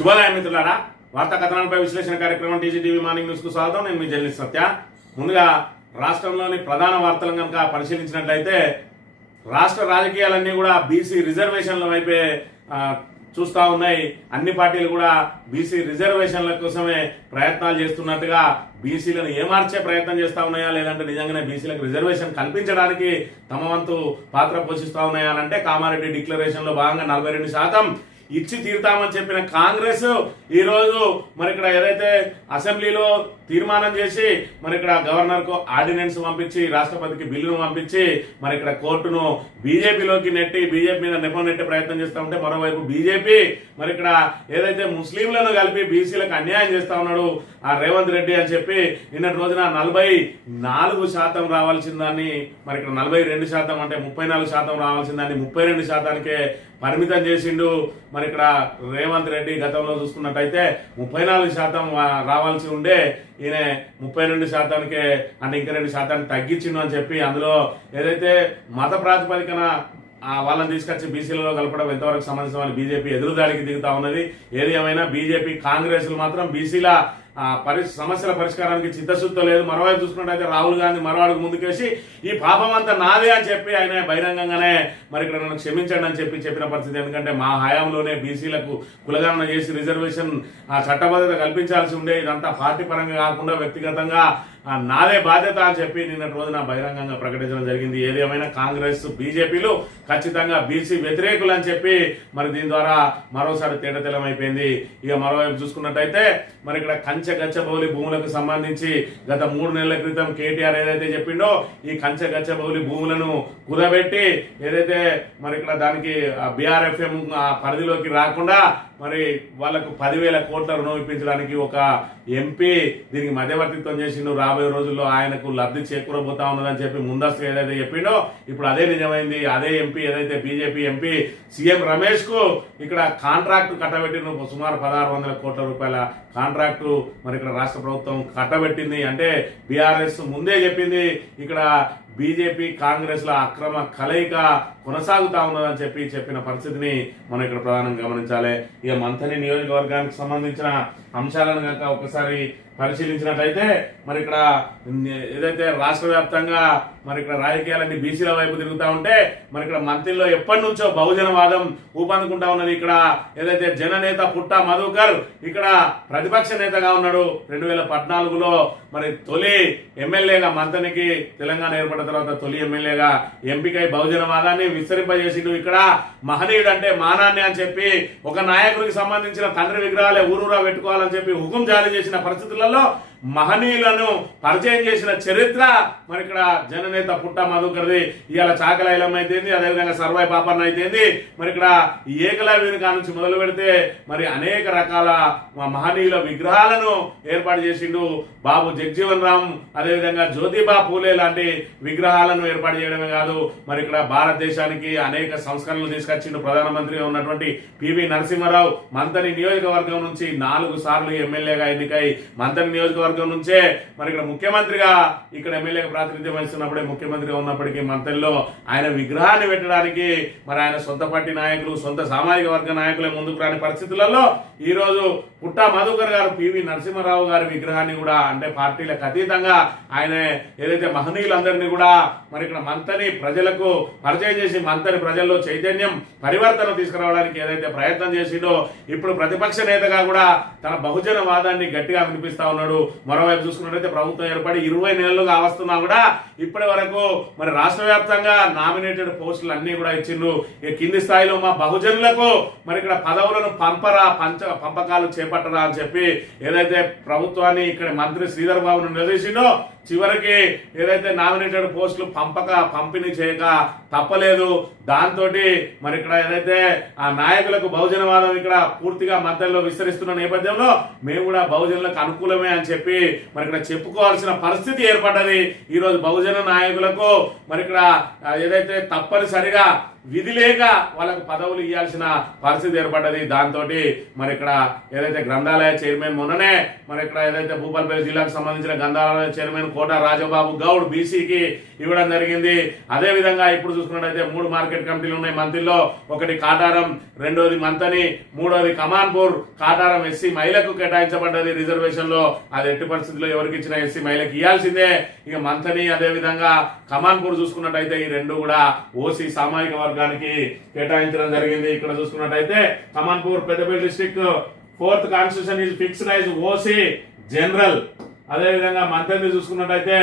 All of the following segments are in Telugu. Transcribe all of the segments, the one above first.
శుభోదయం మిత్రులారా, వార్తా కథనాలపై విశ్లేషణ కార్యక్రమం టీజీటీవీ మార్నింగ్ న్యూస్ కు స్వాగతం. నేను మీ జర్నలిస్ట్ సత్య. ముందుగా రాష్ట్రంలోని ప్రధాన వార్తలను కనుక పరిశీలించినట్లయితే రాష్ట్ర రాజకీయాలన్నీ కూడా బీసీ రిజర్వేషన్ల వైపే చూస్తూ ఉన్నాయి. అన్ని పార్టీలు కూడా బీసీ రిజర్వేషన్ల కోసమే ప్రయత్నాలు చేస్తున్నట్టుగా బీసీలను ఏమార్చే ప్రయత్నం చేస్తూ ఉన్నాయా, లేదంటే నిజంగానే బీసీలకు రిజర్వేషన్ కల్పించడానికి తమ వంతు పాత్ర పోషిస్తూ ఉన్నాయా అంటే కామారెడ్డి డిక్లరేషన్ లో భాగంగా 42% ఇచ్చి తీరుతామని చెప్పిన కాంగ్రెస్ ఈ రోజు మరి ఇక్కడ ఏదైతే అసెంబ్లీలో తీర్మానం చేసి మరి ఇక్కడ గవర్నర్ కు ఆర్డినెన్స్ పంపించి రాష్ట్రపతికి బిల్లును పంపించి మరి ఇక్కడ కోర్టును బీజేపీలోకి నెట్టి బీజేపీ మీద నెపం నెట్టే ప్రయత్నం చేస్తా ఉంటే మరోవైపు బీజేపీ మరి ఇక్కడ ఏదైతే ముస్లింలను కలిపి బీసీలకు అన్యాయం చేస్తా ఉన్నాడు ఆ రేవంత్ రెడ్డి అని చెప్పి నిన్నటి రోజున 44% రావాల్సిన దాన్ని మరి ఇక్కడ 42% అంటే 34% రావాల్సిన దాన్ని 32%కే పరిమితం చేసిండు. మరి ఇక్కడ రేవంత్ రెడ్డి గతంలో చూసుకున్నట్టయితే 34% రావాల్సి ఉండే ఈయన 32%కే అంటే ఇంకా 2% తగ్గించిండు అని చెప్పి అందులో ఏదైతే మత ప్రాతిపదికన వాళ్ళని తీసుకొచ్చి బీసీలలో కలపడం ఎంతవరకు సంబంధించిన బీజేపీ ఎదురుదాడికి దిగుతా ఉన్నది. ఏది ఏమైనా బీజేపీ కాంగ్రెస్ మాత్రం బీసీల సమస్యల పరిష్కారానికి చిత్తశుద్ధి లేదు. మరోవైపు చూసుకున్నట్టయితే రాహుల్ గాంధీ మరో అడుగు ముందుకేసి ఈ పాపం అంతా నాదే అని చెప్పి ఆయన బహిరంగంగానే మరి ఇక్కడ నన్ను క్షమించండి అని చెప్పిన పరిస్థితి. ఎందుకంటే మా హయాంలోనే బీసీలకు కులగణన చేసి రిజర్వేషన్ చట్టబద్ధత కల్పించాల్సి ఉండే, ఇదంతా పార్టీ పరంగా కాకుండా వ్యక్తిగతంగా నాదే బాధ్యత అని చెప్పి నిన్నటి రోజున బహిరంగంగా ప్రకటించడం జరిగింది. ఏది ఏమైనా కాంగ్రెస్ బీజేపీలు ఖచ్చితంగా బీసీ వ్యతిరేకులు అని చెప్పి మరి దీని ద్వారా మరోసారి తేటతెల్లమైపోయింది. ఇక మరోవైపు చూసుకున్నట్టయితే మరి ఇక్కడ కంచెగచ్చబౌలి భూములకు సంబంధించి గత 3 నెలల క్రితం కేటీఆర్ ఏదైతే చెప్పిండో ఈ కంచెగచ్చబౌలి భూములను కుదబెట్టి ఏదైతే మరి ఇక్కడ దానికి బీఆర్ఎఫ్ఎం పరిధిలోకి రాకుండా మరి వాళ్లకు 10,000 కోట్ల రుణం ఇప్పించడానికి ఒక ఎంపీ దీనికి మధ్యవర్తిత్వం చేసిండు. రాబోయే రోజుల్లో ఆయనకు లబ్ధి చేకూరబోతా ఉన్నదని చెప్పి ముందస్తు ఏదైతే చెప్పిండో ఇప్పుడు అదే నిజమైంది. అదే ఎంపీ ఏదైతే బీజేపీ ఎంపీ సీఎం రమేష్ కు ఇక్కడ కాంట్రాక్టు కట్టబెట్టిన సుమారు 1,600 కోట్ల రూపాయల కాంట్రాక్టు మరి ఇక్కడ రాష్ట్ర ప్రభుత్వం కట్టబెట్టింది. అంటే బీఆర్ఎస్ ముందే చెప్పింది ఇక్కడ బీజేపీ కాంగ్రెస్ ల అక్రమ కలయిక కొనసాగుతా ఉన్నదని చెప్పిన పరిస్థితిని మనం ఇక్కడ ప్రధానంగా గమనించాలి. ఇక మంథని నియోజకవర్గానికి సంబంధించిన అంశాలను కనుక ఒకసారి పరిశీలించినట్లయితే మరి ఇక్కడ ఏదైతే రాష్ట్ర వ్యాప్తంగా మరి ఇక్కడ రాజకీయాలన్నీ బీసీల వైపు తిరుగుతా ఉంటే మరి ఇక్కడ మంత్రిలో ఎప్పటి నుంచో బహుజనవాదం ఊపందుకుంటా ఉన్నది. ఇక్కడ ఏదైతే జననేత పుట్ట మధుకర్ ఇక్కడ ప్రతిపక్ష నేతగా ఉన్నాడు. 2014లో మరి తొలి ఎమ్మెల్యేగా మంతనికి తెలంగాణ ఏర్పడిన తర్వాత తొలి ఎమ్మెల్యేగా ఎంపికై బహుజనవాదాన్ని విస్తరింపజేసిండు. ఇక్కడ మహనీయుడు అంటే మానాన్ని అని చెప్పి ఒక నాయకుడికి సంబంధించిన తండ్రి విగ్రహాలే ఊరూరా పెట్టుకోవాలని చెప్పి హుకుం జారీ చేసిన పరిస్థితులలో మహనీయులను పరిచయం చేసిన చరిత్ర మరి ఇక్కడ జననేత పుట్ట మధుకర్ది. ఇవాళ చాకలైలం అయితేంది, అదేవిధంగా సర్వాయి పాపన్న అయితేంది, మరి ఇక్కడ ఏకలవ్యుని కానుంచి మొదలు పెడితే మరి అనేక రకాల మహనీయుల విగ్రహాలను ఏర్పాటు చేసిండు. బాబు జగ్జీవన్ రామ్ అదేవిధంగా జ్యోతిబా పూలే లాంటి విగ్రహాలను ఏర్పాటు చేయడమే కాదు మరి ఇక్కడ భారతదేశానికి అనేక సంస్కరణలు తీసుకొచ్చిండు. ప్రధానమంత్రిగా ఉన్నటువంటి పివి నరసింహారావు మంథని నియోజకవర్గం నుంచి 4 సార్లు ఎమ్మెల్యేగా ఎన్నికై మంథని నియోజకవర్గం నుంచే మరి ఇక్కడ ముఖ్యమంత్రిగా ఇక్కడ ఎమ్మెల్యేగా ప్రాతినిధ్యం వహిస్తున్నప్పుడే ముఖ్యమంత్రిగా ఉన్నప్పటికీ మంత్రిలో ఆయన విగ్రహాన్ని పెట్టడానికి మరి ఆయన సొంత పార్టీ నాయకులు సొంత సామాజిక వర్గ నాయకులే ముందుకు రాని పరిస్థితులలో ఈ రోజు పుట్ట మధుకర్ గారు పివి నరసింహారావు గారి విగ్రహాన్ని కూడా అంటే పార్టీలకు అతీతంగా ఆయన ఏదైతే మహనీయులందరినీ కూడా మరి ఇక్కడ మంతని ప్రజలకు పరిచయం చేసి మంతని ప్రజల్లో చైతన్యం పరివర్తన తీసుకురావడానికి ఏదైతే ప్రయత్నం చేసిండో ఇప్పుడు ప్రతిపక్ష నేతగా కూడా తన బహుజన వాదాన్ని గట్టిగా వినిపిస్తా ఉన్నాడు. మరోవైపు చూసుకున్నట్లయితే ప్రభుత్వం ఏర్పడి 20 నెలలుగా వస్తున్నా కూడా ఇప్పటి వరకు మరి రాష్ట్ర వ్యాప్తంగా నామినేటెడ్ పోస్టులు అన్ని కూడా ఇచ్చిండ్రు. కింది స్థాయిలో మా బహుజనులకు మరి ఇక్కడ పదవులను పంపకాలు చేపట్టరా అని చెప్పి ఏదైతే ప్రభుత్వాన్ని ఇక్కడ మంత్రి శ్రీధర్ బాబును నిలదీసిండో చివరికి ఏదైతే నామినేటెడ్ పోస్టులు పంపిణీ చేయక తప్పలేదు. దాంతో మరి ఇక్కడ ఏదైతే ఆ నాయకులకు బహుజనవాదం ఇక్కడ పూర్తిగా మధ్యలో విస్తరిస్తున్న నేపథ్యంలో మేము కూడా బహుజనులకు అనుకూలమే అని చెప్పి మరి ఇక్కడ చెప్పుకోవాల్సిన పరిస్థితి ఏర్పడ్డది. ఈ రోజు బహుజన నాయకులకు మరి ఇక్కడ ఏదైతే తప్పనిసరిగా విధి లేక వాళ్ళకు పదవులు ఇవ్వాల్సిన పరిస్థితి ఏర్పడ్డది. దాంతో మరి ఇక్కడ ఏదైతే గ్రంథాలయ చైర్మన్ మొన్ననే మరి ఇక్కడ ఏదైతే భూపాలపల్లి జిల్లాకు సంబంధించిన గ్రంథాలయ చైర్మన్ కోట రాజబాబు గౌడ్ బీసీకి ఇవ్వడం జరిగింది. అదే విధంగా ఇప్పుడు చూసుకున్నట్టయితే 3 మార్కెట్ కమిటీలు ఉన్నాయి మంత్రిలో. ఒకటి కాటారం, రెండోది మంతని, మూడోది కమాన్పూర్. కాటారం ఎస్సీ మహిళకు కేటాయించబడ్డది రిజర్వేషన్ లో, అది ఎట్టి పరిస్థితుల్లో ఎవరికి ఇచ్చిన ఎస్సీ మహిళకి ఇవ్వాల్సిందే. ఇక మంతని అదే విధంగా కమాన్పూర్ చూసుకున్నట్టయితే ఈ రెండు కూడా ఓసీ సామాజిక వర్గానికి కేటాయించడం జరిగింది. ఇక్కడ చూసుకున్నట్టయితే Kamanpur Peddapalli district 4th constitution is fixed as OC general. అదే విధంగా మంతని చూసుకున్నట్టయితే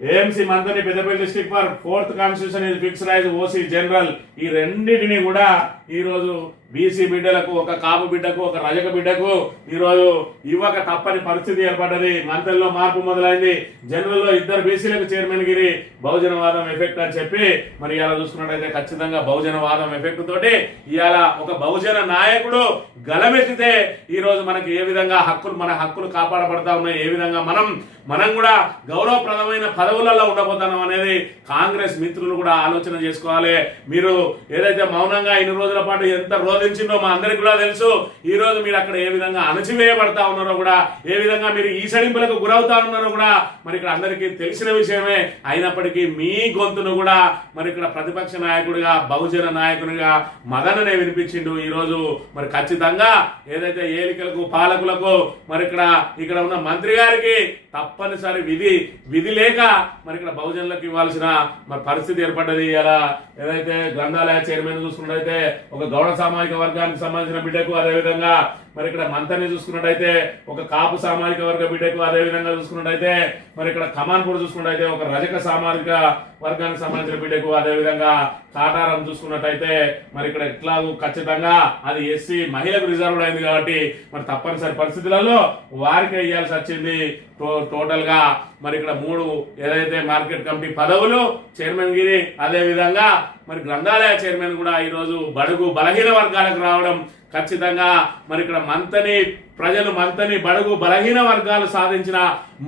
AMC Manthani Peddapalli district for 4th constitution is fixed as OC general. ఈ రెండింటిని కూడా ఈ రోజు బీసీ బిడ్డలకు, ఒక కాపు బిడ్డకు, ఒక రజక బిడ్డకు ఈరోజు ఇవ్వక తప్పని పరిస్థితి ఏర్పడ్డది. మంత్రుల్లో మార్పు మొదలైంది. జనరల్ లో 2 బీసీలకు చైర్మన్ గిరి బహుజనవాదం ఎఫెక్ట్ అని చెప్పి మరి ఇలా చూసుకున్నట్టయితే ఖచ్చితంగా బహుజనవాదం ఎఫెక్ట్ తోటి ఇవాళ ఒక బహుజన నాయకుడు గలమెత్తితే ఈ రోజు మనకి ఏ విధంగా మన హక్కులు కాపాడబడతా ఉన్నాయి, ఏ విధంగా మనం కూడా గౌరవప్రదమైన పదవులలో ఉండబోతున్నాం అనేది కాంగ్రెస్ మిత్రులు కూడా ఆలోచన చేసుకోవాలి. మీరు ఏదైతే మౌనంగా ఇన్ని రోజుల పాటు ఎంత రోధించిందో మా అందరికి కూడా తెలుసు. ఈ రోజు మీరు అక్కడ ఏ విధంగా అణచివేయబడతా ఉన్నారో కూడా, ఏ విధంగా మీరు ఈసడింపులకు గురవుతా ఉన్నారో కూడా మరి ఇక్కడ అందరికీ తెలిసిన విషయమే. అయినప్పటికీ మీ గొంతును కూడా మరి ఇక్కడ ప్రతిపక్ష నాయకుడిగా, బహుజన నాయకునిగా మదననే వినిపించిండు. ఈ రోజు మరి ఖచ్చితంగా ఏదైతే ఏలికలకు, పాలకులకు మరి ఇక్కడ ఉన్న మంత్రి గారికి తప్పనిసరి విధి లేక మరి ఇక్కడ బహుజనులకు ఇవ్వాల్సిన మరి పరిస్థితి ఏర్పడ్డది. అలా ఏదైతే గ్రంథాలయ చైర్మన్ చూసుకున్నట్టయితే ఒక గౌడ సామాజిక వర్గానికి సంబంధించిన బిడ్డకు, అదేవిధంగా మరి ఇక్కడ మంతని చూసుకున్నట్టయితే ఒక కాపు సామాజిక వర్గ బిడ్డకు, అదే విధంగా చూసుకున్నట్టయితే మరి ఇక్కడ కమాన్పూర్ చూసుకున్నట్టయితే ఒక రజక సామాజిక వర్గానికి సంబంధించిన బిడ్డకు, అదే విధంగా కాటారం చూసుకున్నట్టయితే మరి ఇక్కడ ఎట్లాగూ ఖచ్చితంగా అది ఎస్సీ మహిళకు రిజర్వ్డ్ అయింది కాబట్టి మరి తప్పనిసరి పరిస్థితులలో వారికే ఇవ్వాల్సి వచ్చింది. టోటల్ గా మరి ఇక్కడ 3 ఏదైతే మార్కెట్ కమిటీ పదవులు చైర్మన్ గిరి, అదే విధంగా మరి గ్రంథాలయ చైర్మన్ కూడా ఈ రోజు బడుగు బలహీన వర్గాలకు రావడం ఖచ్చితంగా మరి ఇక్కడ మంతని బడుగు బలహీన వర్గాలు సాధించిన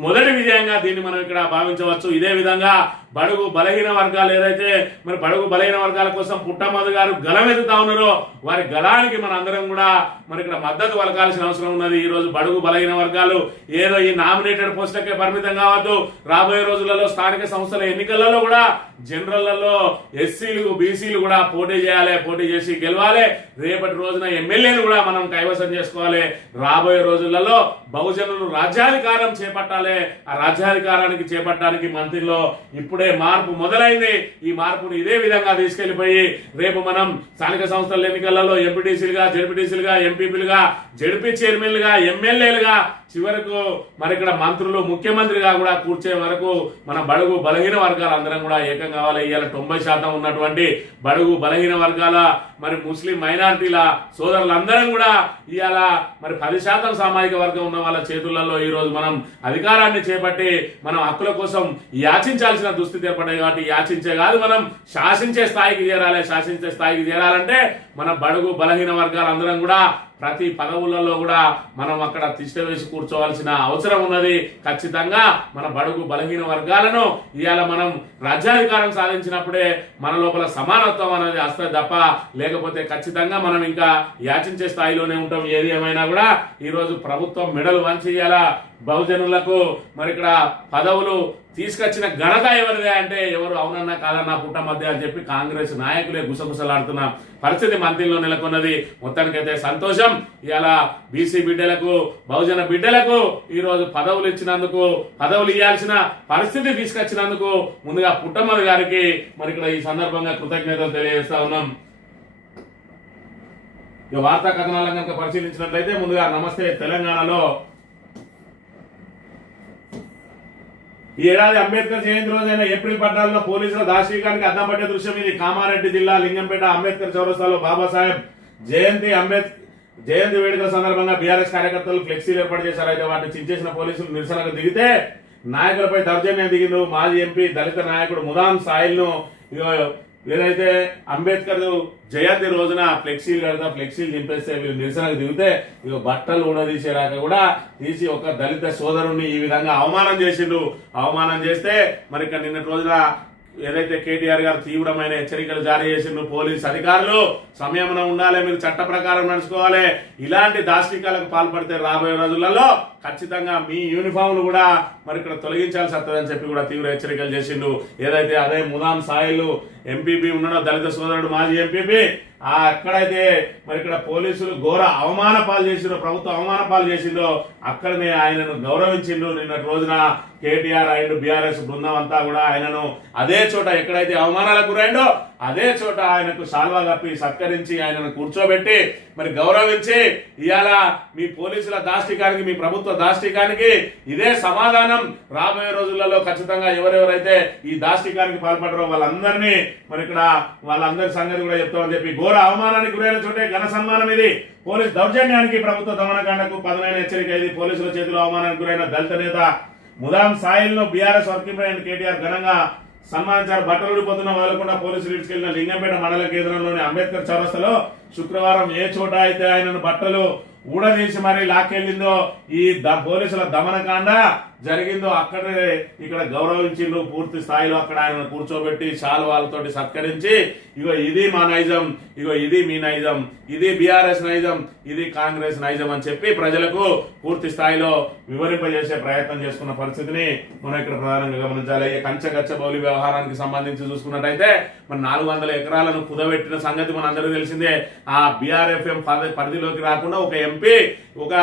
మొదటి విజయంగా దీన్ని మనం ఇక్కడ భావించవచ్చు. ఇదే విధంగా బడుగు బలహీన వర్గాలు ఏదైతే మరి బడుగు బలహీన వర్గాల కోసం పుట్టమధు గారు గలమెత్తుతా ఉన్నారో వారి గలానికి మన అందరం కూడా మరి ఇక్కడ మద్దతు పలకాల్సిన అవసరం ఉన్నది. ఈ రోజు బడుగు బలహీన వర్గాలు ఏదో ఈ నామినేటెడ్ పోస్టులకే పరిమితం కావద్దు. రాబోయే రోజులలో స్థానిక సంస్థల ఎన్నికలలో కూడా జనరల్లో ఎస్సీలు, బీసీలు కూడా పోటీ చేయాలి, పోటీ చేసి గెలవాలి. రేపటి రోజున ఎమ్మెల్యేలు కూడా మనం కైవసం చేసుకోవాలి. రాబోయే రోజులలో బహుజనులు రాజ్యాధికారం చేపట్టాలి. ఆ రాజ్యాధికారానికి చేపట్టడానికి మంత్రిలో ఇప్పుడే మార్పు మొదలైంది. ఈ మార్పును ఇదే విధంగా తీసుకెళ్లిపోయి రేపు మనం స్థానిక సంస్థల ఎన్నికలలో ఎంపీటీసీలుగా, జెడ్పీటీసీలుగా, ఎంపీపీలుగా, జెడ్పీ చైర్మన్లుగా, ఎమ్మెల్యేలుగా, చివరకు మరి ఇక్కడ మంత్రులు, ముఖ్యమంత్రిగా కూడా కూర్చే వరకు మన బడుగు బలహీన వర్గాలు అందరం కూడా ఏకం కావాలి. ఇవాళ 90% ఉన్నటువంటి బడుగు బలహీన వర్గాల మరి ముస్లిం మైనారిటీల సోదరులందరం కూడా ఇవాళ మరి 10% సామాజిక వర్గం ఉన్న వాళ్ళ చేతులలో ఈ రోజు మనం అధికారాన్ని చేపట్టి మనం హక్కుల కోసం యాచించాల్సిన దుస్థితి ఏర్పడ్డాయి. కాబట్టి యాచించే కాదు, మనం శాసించే స్థాయికి చేరాలి. శాసించే స్థాయికి చేరాలంటే మన బడుగు బలహీన వర్గాలందరం కూడా ప్రతి పదవులలో కూడా మనం అక్కడ తిష్ట వేసి కూర్చోవలసిన అవసరం ఉన్నది. ఖచ్చితంగా మన బడుగు బలహీన వర్గాలను ఇవాళ మనం రాజ్యాధికారం సాధించినప్పుడే మన లోపల సమానత్వం అనేది వస్తుంది తప్ప లేకపోతే ఖచ్చితంగా మనం ఇంకా యాచించే స్థాయిలోనే ఉంటాం. ఏది ఏమైనా కూడా ఈ రోజు ప్రభుత్వం మెడలు వంచి ఇవాళ బహుజనులకు మరి ఇక్కడ పదవులు తీసుకొచ్చిన ఘనత ఎవరిదే అంటే ఎవరు అవునన్నా కాదన్నా పుట్ట మధ్య అని చెప్పి కాంగ్రెస్ నాయకులే గుసగుసలాడుతున్న పరిస్థితి మంత్రిలో నెలకొన్నది. మొత్తానికైతే సంతోషం. ఇలా బీసీ బిడ్డలకు, బహుజన బిడ్డలకు ఈ రోజు పదవులు ఇచ్చినందుకు, పదవులు ఇవ్వాల్సిన పరిస్థితి తీసుకొచ్చినందుకు ముందుగా పుట్టమధు గారికి మరి ఇక్కడ ఈ సందర్భంగా కృతజ్ఞతలు తెలియజేస్తా ఉన్నాం. ఇక వార్తా కథనాలను కనుక పరిశీలించినట్లయితే ముందుగా నమస్తే తెలంగాణలో ఈ ఏడాది అంబేద్కర్ జయంతి రోజైన ఏప్రిల్ 14 పోలీసుల దాష్టీకానికి అద్దం పట్టే దృశ్యం ఇది. కామారెడ్డి జిల్లా లింగంపేట అంబేద్కర్ చౌరస్తాలో బాబాసాహెబ్ జయంతి వేడుకల సందర్భంగా బీఆర్ఎస్ కార్యకర్తలు ఫ్లెక్సీలు ఏర్పాటు చేశారు. అయితే వాటిని చించేసిన పోలీసులు నిరసనకు దిగితే నాయకులపై దౌర్జన్యం దిగిండు. మాజీ ఎంపీ దళిత నాయకుడు ముదాన్ సాయిల్ ను ఏదైతే అంబేద్కర్ జయంతి రోజున ఫ్లెక్సీలు చింపేస్తే వీళ్ళు నిరసనకు దిగితే ఇక బట్టలు ఊడదీసేరాక కూడా తీసి ఒక దళిత సోదరుణ్ణి ఈ విధంగా అవమానం చేసిండు. అవమానం చేస్తే మరి ఇక్కడ నిన్నటి రోజున ఏదైతే కేటీఆర్ గారు తీవ్రమైన హెచ్చరికలు జారీ చేసిండ్రు, పోలీస్ అధికారులు సంయమనం ఉండాలి, మీరు చట్ట ప్రకారం నడుచుకోవాలి, ఇలాంటి దాష్టికాలకు పాల్పడితే రాబోయే రోజులలో ఖచ్చితంగా మీ యూనిఫామ్లు కూడా మరి ఇక్కడ తొలగించాల్సి వస్తుందని చెప్పి కూడా తీవ్ర హెచ్చరికలు చేసిండు. ఏదైతే అదే ముదాం సాయిలు ఎంపీపీ ఉన్నాడో, దళిత సోదరుడు మాజీ ఎంపీపీ, అక్కడైతే మరి ఇక్కడ పోలీసులు ఘోర అవమాన పాలు చేసిండ్రో, ప్రభుత్వం అవమాన పాలు చేసిందో అక్కడనే ఆయనను గౌరవించిండు. నిన్నటి రోజున కేటీఆర్ అండ్ బీఆర్ఎస్ బృందం అంతా కూడా ఆయనను అదే చోట ఎక్కడైతే అవమానాలకు గురైండో అదే చోట ఆయనకు శాల్వా కప్పి సత్కరించి ఆయనను కూర్చోబెట్టి మరి గౌరవించి ఇవాళ మీ పోలీసుల దాష్టికానికి, మీ ప్రభుత్వ దాష్టికానికి ఇదే సమాధానం రాబోయే రోజులలో ఖచ్చితంగా ఎవరెవరైతే ఈ దాష్టికానికి పాల్పడరో వాళ్ళందరినీ మరి ఇక్కడ వాళ్ళందరి సంగతి కూడా చెప్తామని చెప్పి ఘోర అవమానానికి గురైన చోటే ఘన సన్మానం ఇది. పోలీస్ దౌర్జన్యానికి, ప్రభుత్వ దమనకాండకు పదునైన హెచ్చరిక ఇది. పోలీసుల చేతిలో అవమానానికి గురైన దళిత నేత ముదాం సాయిల్ను బీఆర్ఎస్ వర్కింగ్ ప్రెసిడెంట్ కేటీఆర్ ఘనంగా సన్మానించారు. బట్టలు పొద్దున వదలకుండా పోలీసులు ఇచ్చుకెళ్లిన లింగంపేట మండల కేంద్రంలోని అంబేద్కర్ చౌరస్తాలో శుక్రవారం ఏ చోట అయితే ఆయనను బట్టలు ఊడదీసి మరీ లాక్కెళ్ళిందో ఈ పోలీసుల దమనకాండ జరిగిందో అక్కడే ఇక్కడ గౌరవించిండ్రు పూర్తి స్థాయిలో. అక్కడ ఆయన కూర్చోబెట్టి శాలువాలతోటి సత్కరించి ఇగో ఇది మా నైజం, ఇగో ఇది మీ నైజం, ఇది బీఆర్ఎస్ నైజం, ఇది కాంగ్రెస్ నైజం అని చెప్పి ప్రజలకు పూర్తి స్థాయిలో వివరింపజేసే ప్రయత్నం చేసుకున్న పరిస్థితిని మనం ఇక్కడ ప్రధానంగా గమనించాలి. కంచగచ్చబౌలి వ్యవహారానికి సంబంధించి చూసుకున్నట్టయితే మన 400 ఎకరాలను కుదబెట్టిన సంగతి మన అందరికీ తెలిసిందే. ఆ బీఆర్ఎఫ్ఎం పరిధిలోకి రాకుండా ఒక ఎంపీ ఒక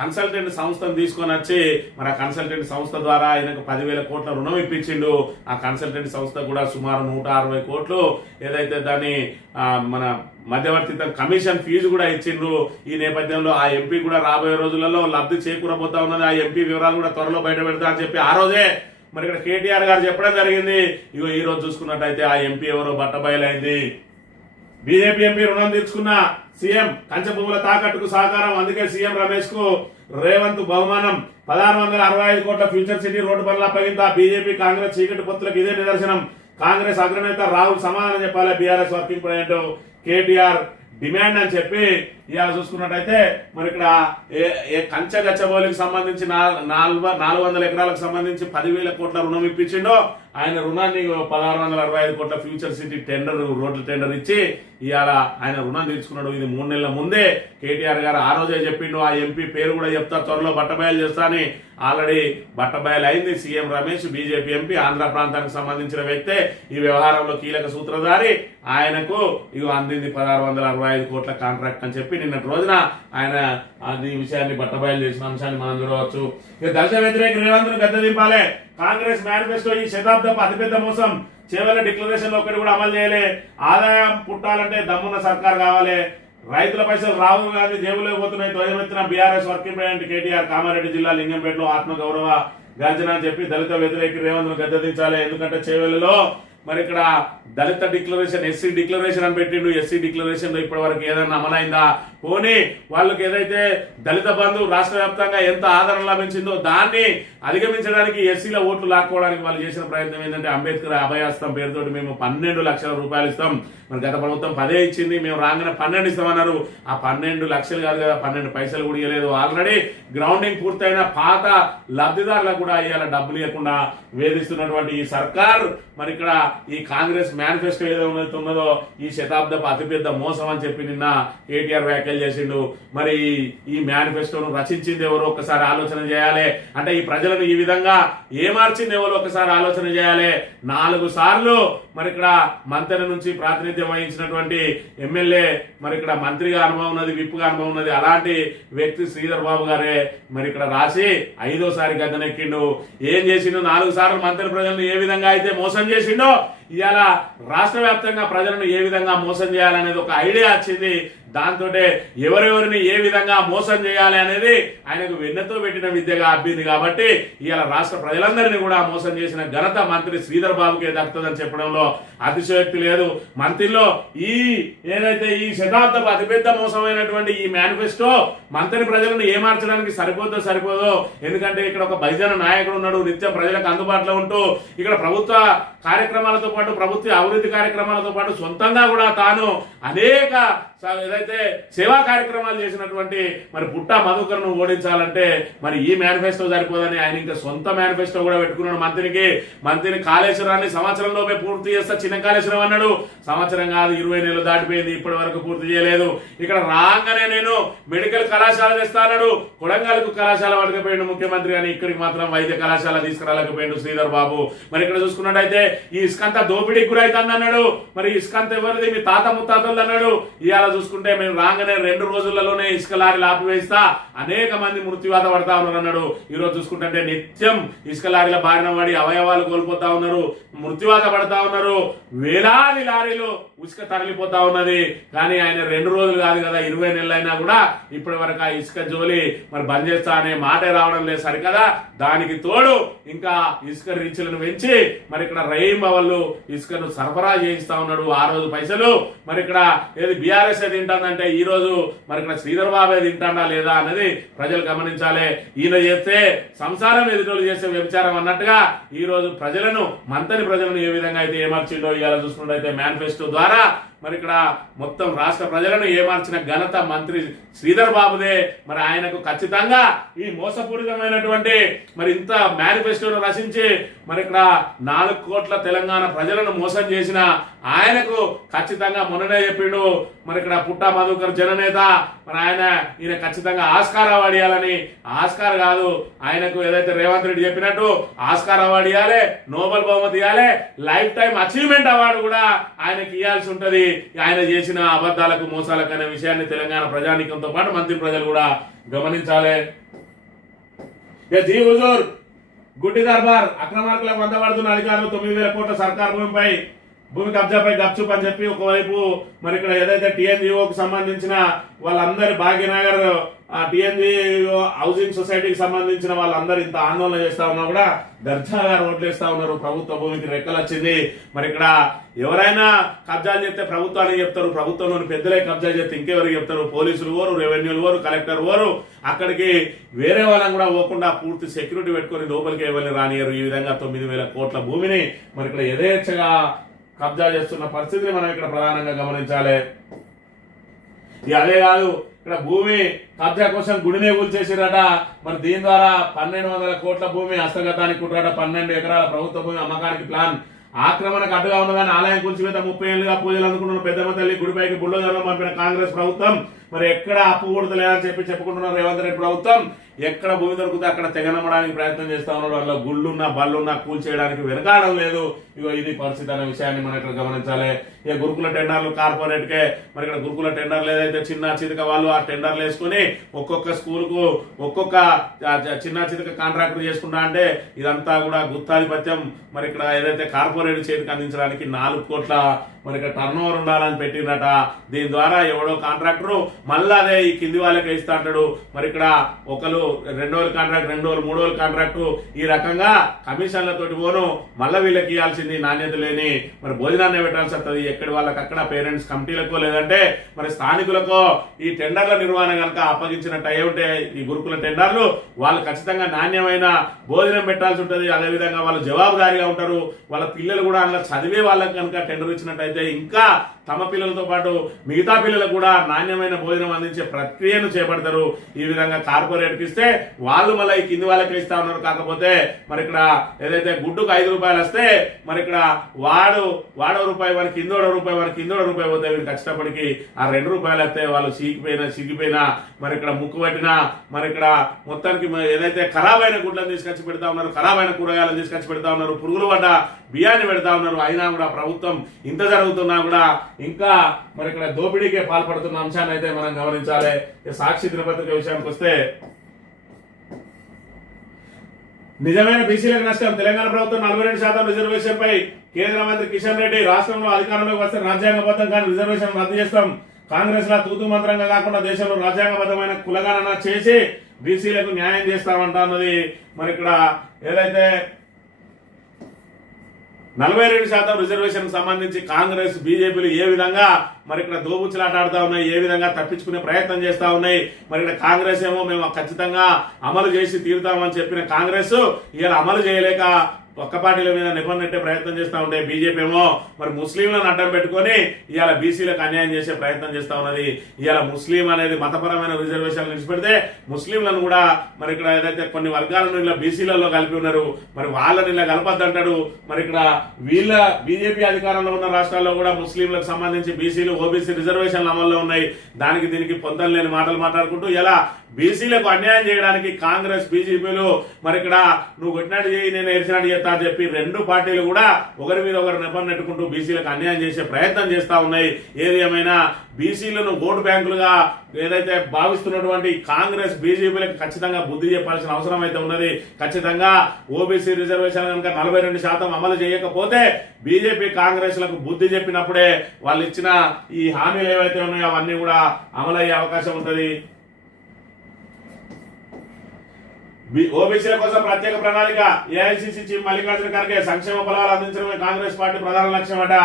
కన్సల్టెంట్ సంస్థను తీసుకొని వచ్చి మరి ఆ కన్సల్టెంట్ సంస్థ ద్వారా ఆయనకు 10,000 కోట్ల రుణం ఇప్పించిండు. ఆ కన్సల్టెంట్ సంస్థ కూడా సుమారు 160 కోట్లు ఏదైతే దాన్ని మన మధ్యవర్తిత కమిషన్ ఫీజు కూడా ఇచ్చిండ్రు. ఈ నేపథ్యంలో ఆ ఎంపీ కూడా రాబోయే రోజులలో లబ్ధి చేకూరబోతా ఉన్నది. ఆ ఎంపీ వివరాలు కూడా త్వరలో బయట పెడతా అని చెప్పి ఆ రోజే మరి ఇక్కడ కేటీఆర్ గారు చెప్పడం జరిగింది. ఇగో ఈ రోజు చూసుకున్నట్టయితే ఆ ఎంపీ ఎవరో బట్టబయలైంది. బీజేపీ ఎంపీ రుణం తీర్చుకున్న సీఎం కంచె భూముల తాకట్టుకు సహకారం, అందుకే సీఎం రమేష్ కు రేవంత్ బహుమానం. 1665 కోట్ల ఫ్యూచర్ సిటీ రోడ్డు పనుల అప్పగింత. బీజేపీ కాంగ్రెస్ చీకటి పొత్తులకు ఇదే నిదర్శనం. కాంగ్రెస్ అగ్రనేత రాహుల్ సమాధానం చెప్పాలి. BRS working president KTR demand అని చెప్పి ఇవాళ చూసుకున్నట్టయితే మరి ఇక్కడ కంచగచ్చబౌలికి సంబంధించి 400 ఎకరాలకు సంబంధించి 10,000 కోట్ల రుణం ఇప్పించిండో ఆయన రుణాన్ని 1665 కోట్ల ఫ్యూచర్ సిటీ టెండర్ రోడ్ల టెండర్ ఇచ్చి ఇవాళ ఆయన రుణం తీర్చుకున్నాడు. ఇది 3 నెలల ముందే కేటీఆర్ గారు ఆ రోజే చెప్పిండు. ఆ ఎంపీ పేరు కూడా చెప్తా, త్వరలో బట్టబయలు చేస్తా అని. ఆల్రెడీ బట్టబయలు అయింది. CM Ramesh BJP MP Andhra ప్రాంతానికి సంబంధించిన వ్యక్తే ఈ వ్యవహారంలో కీలక సూత్రధారి. ఆయనకు ఇవి అందింది 1665 కోట్ల కాంట్రాక్ట్ అని చెప్పి నిన్నటి రోజున ఆయన అది విషయాన్ని బట్టబయలు చేసిన అంశాన్ని మనం చూడవచ్చు. ఇక దళిత వ్యతిరేక రేవంత్ను గద్దె దింపాలి. కాంగ్రెస్ మేనిఫెస్టో ఈ శతాబ్దపు అతిపెద్ద మోసం. చేవెళ్ల డిక్లరేషన్ లో ఒకటి కూడా అమలు చేయలే. ఆదాయం పుట్టాలంటే దమ్మున్న సర్కార్ కావాలి. రైతుల పైసలు రాహుల్ గాంధీ జేబులోకి పోతున్నాయి. ధ్వజమెత్తిన BRS working president KTR. Kamareddy జిల్లా లింగంపేటలో ఆత్మగౌరవ గాంజన అని చెప్పి దళిత వ్యతిరేక రేవంత్ను గద్దె దించాలి. ఎందుకంటే చేవెళ్లలో మరి ఇక్కడ దళిత డిక్లరేషన్, ఎస్సీ డిక్లరేషన్ అని పెట్టిండు. ఎస్సీ డిక్లరేషన్ లో ఇప్పటి వరకు ఏదైనా అమలైందా? పోనీ వాళ్ళకి ఏదైతే దళిత బంధు రాష్ట్ర వ్యాప్తంగా ఎంత ఆదరణ లభించిందో దాన్ని అధిగమించడానికి, ఎస్సీల ఓట్లు లాక్కోవడానికి వాళ్ళు చేసిన ప్రయత్నం ఏంటంటే అంబేద్కర్ అభయాస్తం పేరుతోటి మేము 12 లక్షల రూపాయలు ఇస్తాం. మరి గత ప్రభుత్వం 10 ఇచ్చింది, మేము రాగానే 12 ఇస్తామన్నారు. ఆ 12 లక్షలు కాదు కదా, 12 పైసలు కూడా ఇవ్వలేదు. ఆల్రెడీ గ్రౌండింగ్ పూర్తయిన పాత లబ్ధిదారులకు కూడా ఇవాళ డబ్బులు ఇవ్వకుండా వేధిస్తున్నటువంటి ఈ సర్కార్ మరి ఇక్కడ ఈ కాంగ్రెస్ మేనిఫెస్టో ఏదైతే ఉన్నదో ఈ శతాబ్దపు అతిపెద్ద మోసం అని చెప్పి నిన్న కేటీఆర్ వ్యాఖ్యలు చేసిండు. మరి ఈ మేనిఫెస్టోను రచించింది ఎవరు ఒక్కసారి ఆలోచన చేయాలి. అంటే ఈ ప్రజలను ఈ విధంగా ఏమార్చింది ఎవరు ఒక్కసారి ఆలోచన చేయాలి. 4 సార్లు మరి ఇక్కడ మంత్రి నుంచి ప్రాతినిధ్యం వహించినటువంటి ఎమ్మెల్యే, మరి ఇక్కడ మంత్రిగా అనుభవం ఉన్నది, విప్పుగా అనుభవం ఉన్నది. అలాంటి వ్యక్తి శ్రీధర్ బాబు గారే మరి ఇక్కడ రాసి 5వసారి గద్దెనెక్కిండు. ఏం చేసిండు? 4 సార్లు మంత్రి ప్రజలను ఏ విధంగా అయితే మోసం చేసిండో ఇవాళ రాష్ట్ర వ్యాప్తంగా ప్రజలను ఏ విధంగా మోసం చేయాలనేది ఒక ఐడియా వచ్చింది. దాంతో ఎవరెవరిని ఏ విధంగా మోసం చేయాలి అనేది ఆయనకు వెన్నెతో పెట్టిన విద్యగా అబ్బింది. కాబట్టి ఇవాళ రాష్ట్ర ప్రజలందరినీ కూడా మోసం చేసిన ఘనత మంత్రి శ్రీధర్ బాబుకే దక్కుతుందని చెప్పడంలో అతిశయోక్తి లేదు. మంత్రిలో ఈ ఏదైతే ఈ శతాబ్దపు అతిపెద్ద మోసమైనటువంటి ఈ మేనిఫెస్టో మంత్రి ప్రజలను ఏమార్చడానికి సరిపోదో. ఎందుకంటే ఇక్కడ ఒక బహుజన నాయకుడు ఉన్నాడు, నిత్యం ప్రజలకు అందుబాటులో ఉంటూ ఇక్కడ ప్రభుత్వ కార్యక్రమాలతో పాటు ప్రభుత్వ అభివృద్ధి కార్యక్రమాలతో పాటు సొంతంగా కూడా తాను అనేక ఏదైతే సేవా కార్యక్రమాలు చేసినటువంటి మరి పుట్టా మధుకర్ను ఓడించాలంటే మరి ఈ మేనిఫెస్టో సరిపోదని ఆయన ఇంకా సొంత మేనిఫెస్టో కూడా పెట్టుకున్నాడు. మంత్రిని కాళేశ్వరాన్ని సంవత్సరంలోపే పూర్తి చేస్తా, చిన్న కాళేశ్వరం అన్నాడు. సంవత్సరం కాదు 20 నెలలు దాటిపోయింది, ఇప్పటి వరకు పూర్తి చేయలేదు. ఇక్కడ రాగానే నేను మెడికల్ కళాశాల తెస్తానడు, కొడంగల్కు కళాశాల పడకపోయాడు ముఖ్యమంత్రి అని, ఇక్కడికి మాత్రం వైద్య కళాశాల తీసుకురాలేకపోయాడు శ్రీధర్ బాబు. మరి ఇక్కడ చూసుకున్నట్టయితే ఈ ఇసుకంతా దోపిడీకి గురైతుంది అన్నాడు. మరి ఇసుకంత ఎవరిది, మీ తాత ముత్తాతలు అన్నాడు. ఇవాళ చూసుకుంటే మేము రాగానే 2 రోజులలోనే ఇసుక లారీలు ఆపివేస్తా, అనేక మంది మృత్యువాత పడతా ఉన్నారు అన్నాడు. ఈ రోజు చూసుకుంటే నిత్యం ఇసుక లారీల బారిన పడి అవయవాలు కోల్పోతా ఉన్నారు, మృత్యువాత పడతా ఉన్నారు. వేలాది లారీలు ఇసుక తరలిపోతా ఉన్నది. కానీ ఆయన 2 రోజులు కాదు కదా, 20 నెలలైనా కూడా ఇప్పటి వరకు ఆ ఇసుక జోలి మరి బంద్ చేస్తా అనే మాటే రావడం లేదు సరికదా. దానికి తోడు ఇంకా ఇసుక రీచ్లను పెంచి మరి ఇక్కడ రైంబవళ్ళు ఇసుకను సరఫరా చేయిస్తా ఉన్నాడు. ఆ రోజు పైసలు మరి ఇక్కడ ఏది బీఆర్ఎస్ తింటుందంటే ఈ రోజు మరి ఇక్కడ శ్రీధర్ బాబే తింటాడా లేదా అన్నది ప్రజలు గమనించాలి. ఈయన చేస్తే సంసారం ఎదుటోళ్ళు చేసే వ్యభిచారం అన్నట్టుగా ఈ రోజు మంతని ప్రజలను ఏ విధంగా అయితే ఏమార్చిండో ఇవాళ చూసుకున్నట్టయితే మేనిఫెస్టో ద్వారా మరి ఇక్కడ మొత్తం రాష్ట్ర ప్రజలను ఏమార్చిన ఘనత మంత్రి శ్రీధర్ బాబుదే. మరి ఆయనకు ఖచ్చితంగా ఈ మోసపూరితమైనటువంటి మరి ఇంత మేనిఫెస్టోను రచించి మరి ఇక్కడ 4 కోట్ల తెలంగాణ ప్రజలను మోసం చేసిన ఆయనకు ఖచ్చితంగా మొన్ననే చెప్పిండు మరి ఇక్కడ పుట్టా మధుకర్ జననేత, మరి ఈయన ఖచ్చితంగా ఆస్కార్ అవార్డు ఇవ్వాలని. ఆస్కార్ కాదు, ఆయనకు ఏదైతే రేవంత్ రెడ్డి చెప్పినట్టు ఆస్కార్ అవార్డు ఇవ్వాలి, నోబెల్ బహుమతి ఇవ్వాలి, లైఫ్ టైం అచీవ్మెంట్ అవార్డు కూడా ఆయనకి ఇవ్వాల్సి ఉంటది ఆయన చేసిన అబద్ధాలకు మోసాలకు అనే విషయాన్ని తెలంగాణ ప్రజానీకంతో పాటు మంత్రి ప్రజలు కూడా గమనించాలి. జీ హుజూర్ గుడ్డి దర్బార్ అక్రమార్కులకు వందబడుతున్న అధికారులు 9,000 కోట్ల సర్కార్ భూమి కబ్జాపై గప్చుప్ అని చెప్పి ఒకవైపు మరి ఇక్కడ ఏదైతే టీఎన్జిఓకి సంబంధించిన వాళ్ళందరి భాగ్యనగర్ టీఎన్జిఓ హౌసింగ్ సొసైటీకి సంబంధించిన వాళ్ళందరూ ఇంత ఆందోళన చేస్తా ఉన్నా కూడా దర్జాగా రోడ్లు వేస్తా ఉన్నారు. ప్రభుత్వ భూమికి రెక్కలు వచ్చింది. మరి ఇక్కడ ఎవరైనా కబ్జాలు చేస్తే ప్రభుత్వానికి చెప్తారు, ప్రభుత్వంలోని పెద్దలే కబ్జా చేస్తే ఇంకెవరికి చెప్తారు? పోలీసులు ఓరు, రెవెన్యూలు ఓరు, కలెక్టర్ ఓరు, అక్కడికి వేరే వాళ్ళని కూడా పోకుండా పూర్తి సెక్యూరిటీ పెట్టుకుని లోపలికి ఎవరిని రానియరు. ఈ విధంగా 9,000 కోట్ల భూమిని మరి ఇక్కడ యథేచ్ఛగా కబ్జా చేస్తున్న పరిస్థితిని మనం ఇక్కడ ప్రధానంగా గమనించాలి. అదే కాదు, ఇక్కడ భూమి కబ్జా కోసం గుడినే కూల్చేసిరట. మరి దీని ద్వారా 1,200 కోట్ల భూమి హస్తగతానికి కుట్రాట. 12 ఎకరాల ప్రభుత్వ భూమి అమ్మకానికి ప్లాన్. ఆక్రమణకు అడ్డుగా ఉన్నదని ఆలయం కూల్చివేత 30 ఏళ్లుగా పూజలు అందుకుంటున్న పెద్దమ్మ తల్లి గుడిపైకి బుల్డోజర్లు పంపిన కాంగ్రెస్ ప్రభుత్వం మరి ఎక్కడ అప్పు కూడతలేదని చెప్పుకుంటున్నారు రేవంత్ రెడ్డి ప్రభుత్వం. ఎక్కడ భూమి దొరికితే అక్కడ తెగనమ్మడానికి ప్రయత్నం చేస్తా ఉన్నాడు. వాళ్ళ గుళ్ళున్నా బళ్ళున్నా కూల్చేయడానికి వెనకాడడం లేదు. ఇగో ఇది పరిస్థితి అనే విషయాన్ని మనం ఇక్కడ గమనించాలి. ఇక గురుకుల టెండర్లు కార్పొరేట్ కే మరి ఇక్కడ గురుకుల టెండర్లు ఏదైతే చిన్న చితక వాళ్ళు ఆ టెండర్లు వేసుకుని ఒక్కొక్క స్కూల్ కు ఒక్కొక్క చిన్న చితక కాంట్రాక్టర్ చేసుకుంటా అంటే ఇదంతా కూడా గుత్తాధిపత్యం. మరి ఇక్కడ ఏదైతే కార్పొరేట్ చేతికి అందించడానికి 4 కోట్ల మరి ఇక్కడ టర్న్ ఓవర్ ఉండాలని పెట్టిందట. దీని ద్వారా ఎవడో కాంట్రాక్టర్ మళ్ళా అదే ఈ కింది వాళ్ళకే ఇస్తా అంటాడు. మరి ఇక్కడ ఒకరు 2 రోజుల కాంట్రాక్ట్, 2 రోజులు 3 రోజుల కాంట్రాక్టు, ఈ రకంగా కమిషన్లతోటి పోను మళ్ళా వీళ్ళకి ఇవ్వాల్సింది నాణ్యత లేని మరి భోజనాన్ని పెట్టాల్సి వస్తుంది. ఎక్కడి వాళ్ళకి అక్కడ పేరెంట్స్ కమిటీలకో లేదంటే మరి స్థానికులకో ఈ టెండర్ల నిర్వహణ కనుక అప్పగించినట్టు అయ్యే ఉంటే ఈ గురుకుల టెండర్లు వాళ్ళు ఖచ్చితంగా నాణ్యమైన భోజనం పెట్టాల్సి ఉంటుంది. అదేవిధంగా వాళ్ళు జవాబుదారీగా ఉంటారు. వాళ్ళ పిల్లలు కూడా అందులో చదివే వాళ్ళకి కనుక టెండర్ ఇచ్చినట్టయితే ఇంకా తమ పిల్లలతో పాటు మిగతా పిల్లలకు కూడా నాణ్యమైన భోజనం అందించే ప్రక్రియను చేపడతారు. ఈ విధంగా కార్పొరేట్కి ఇస్తే వాళ్ళు మళ్ళీ ఈ కింది వాళ్ళకి ఇస్తా ఉన్నారు. కాకపోతే మరి ఇక్కడ ఏదైతే గుడ్డుకు 5 రూపాయలు వస్తే మరి ఇక్కడ వాడో రూపాయి వారికి కిందోడో రూపాయి వారికి కిందోడో రూపాయి పోతే వీరికి కష్టపడికి ఆ 2 రూపాయలు వస్తే వాళ్ళు సిగ్గిపోయినా మరి ఇక్కడ ముక్కు పట్టినా మరి ఇక్కడ మొత్తానికి ఏదైతే ఖరాబ్ అయిన గుడ్లను తీసుకొచ్చి పెడతా ఉన్నారు, ఖరాబ్ అయిన కూరగాయలను తీసుకొచ్చి పెడతా ఉన్నారు, పురుగులు పడ్డ బియ్యాన్ని పెడతా ఉన్నారు. అయినా కూడా ప్రభుత్వం ఇంత జరుగుతున్నా కూడా ఇంకా మరి ఇక్కడ దోపిడీకే పాల్పడుతున్న అంశాన్ని అయితే మనం గమనించాలి. సాక్షి దినపత్రిక విషయానికి వస్తే నిజమైన బీసీలకు నష్టం. తెలంగాణ ప్రభుత్వం 42% రిజర్వేషన్ పై కేంద్ర మంత్రి కిషన్ రెడ్డి రాష్ట్రంలో అధికారంలోకి వస్తే రాజ్యాంగబద్ధం కానీ రిజర్వేషన్ రద్దు చేస్తాం. కాంగ్రెస్ లా తూతు మంత్రంగా కాకుండా దేశంలో రాజ్యాంగబద్ధమైన కులగణన చేసి బీసీలకు న్యాయం చేస్తామంటున్నది. మరి ఇక్కడ ఏదైతే 42% రిజర్వేషన్ సంబంధించి కాంగ్రెస్ బీజేపీలు ఏ విధంగా మరి ఇక్కడ దోబుచ్చులాట ఆడుతా ఉన్నాయి, ఏ విధంగా తప్పించుకునే ప్రయత్నం చేస్తా ఉన్నాయి. మరి ఇక్కడ కాంగ్రెస్ ఏమో మేము ఖచ్చితంగా అమలు చేసి తీరుతామని చెప్పిన కాంగ్రెస్ ఇలా అమలు చేయలేక ఒక్క పార్టీల మీద నిబంధన నెట్టే ప్రయత్నం చేస్తూ ఉంటే బీజేపీ ఏమో మరి ముస్లింలను అడ్డం పెట్టుకొని ఇవాళ బీసీలకు అన్యాయం చేసే ప్రయత్నం చేస్తూ ఉన్నది. ఇవాళ ముస్లిం అనేది మతపరమైన రిజర్వేషన్లు నిలిచిపెడితే ముస్లింలను కూడా మరి ఇక్కడ ఏదైతే కొన్ని వర్గాలను ఇలా బీసీలలో కలిపి ఉన్నారు, మరి వాళ్ళని ఇలా కలపద్దంటాడు. మరి ఇక్కడ వీళ్ళ బీజేపీ అధికారంలో ఉన్న రాష్ట్రాల్లో కూడా ముస్లింలకు సంబంధించి బీసీలు ఓబీసీ రిజర్వేషన్లు అమల్లో ఉన్నాయి. దానికి దీనికి పొందలు లేని మాటలు మాట్లాడుకుంటూ ఇలా బీసీలకు అన్యాయం చేయడానికి కాంగ్రెస్ బీజేపీలు మరి ఇక్కడ నువ్వు కొట్టినట్టు చేయి నేను ఎరిచినట్టు చేస్తా అని చెప్పి రెండు పార్టీలు కూడా ఒకరి మీద ఒకరు నెపం నెట్టుకుంటూ బీసీలకు అన్యాయం చేసే ప్రయత్నం చేస్తా ఉన్నాయి. ఏది ఏమైనా బీసీలను ఓటు బ్యాంకులుగా ఏదైతే భావిస్తున్నటువంటి కాంగ్రెస్ బీజేపీలకు ఖచ్చితంగా బుద్ధి చెప్పాల్సిన అవసరం అయితే ఉన్నది. ఖచ్చితంగా ఓబీసీ రిజర్వేషన్ కనుక 42% అమలు చేయకపోతే బీజేపీ కాంగ్రెస్ లకు బుద్ధి చెప్పినప్పుడే వాళ్ళు ఇచ్చిన ఈ హామీలు ఏవైతే ఉన్నాయో అవన్నీ కూడా అమలయ్యే అవకాశం ఉంటుంది. ఓబీసీల కోసం ప్రత్యేక ప్రణాళిక ఏఐసీసీ చీఫ్ మల్లికార్జున ఖర్గే సంక్షేమ ఫలాలు అందించడమే కాంగ్రెస్ పార్టీ ప్రధాన లక్ష్యం అట.